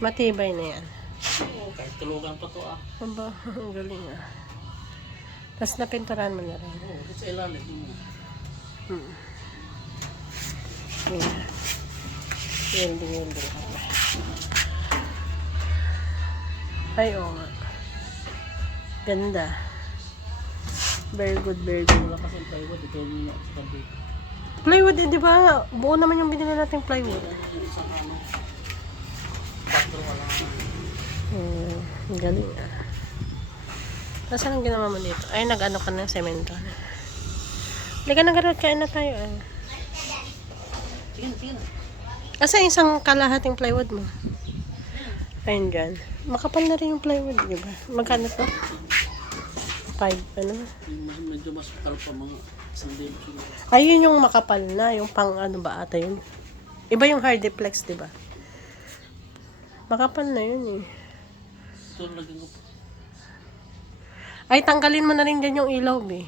Matibay na yan. Oo, kahit tulugan pa to ah. Aba, ang galing ah. Tapos napinturahan mo na rin. Oo, sa ilalim mo. Yeah. Welding ka pa. Ay, oo nga. Ganda. Very good, very good. Wala kasi plywood, ito yung sa tabi. Plywood, di ba? Buo naman yung binili nating plywood. Yung isang ano, 4 wala. Ang galing ah. Tapos anong ginawa mo dito? Ay, nag-ano ka ng semento. Hindi ka nag-arot, kain na tayo ah. Sige na, sige na. Asa isang kalahating plywood mo? Ayun dyan. Makapal na rin yung plywood, di ba? Magkano to? 5, ano? Medyo mas makal pa mga isang day siguro. Ayun yung makapal na, yung pang ano ba ata yun? Iba yung hardiplex, di ba? Makapal na yun eh. Ito lagyan ko. Ay, tanggalin mo na rin dyan yung ilaw, eh.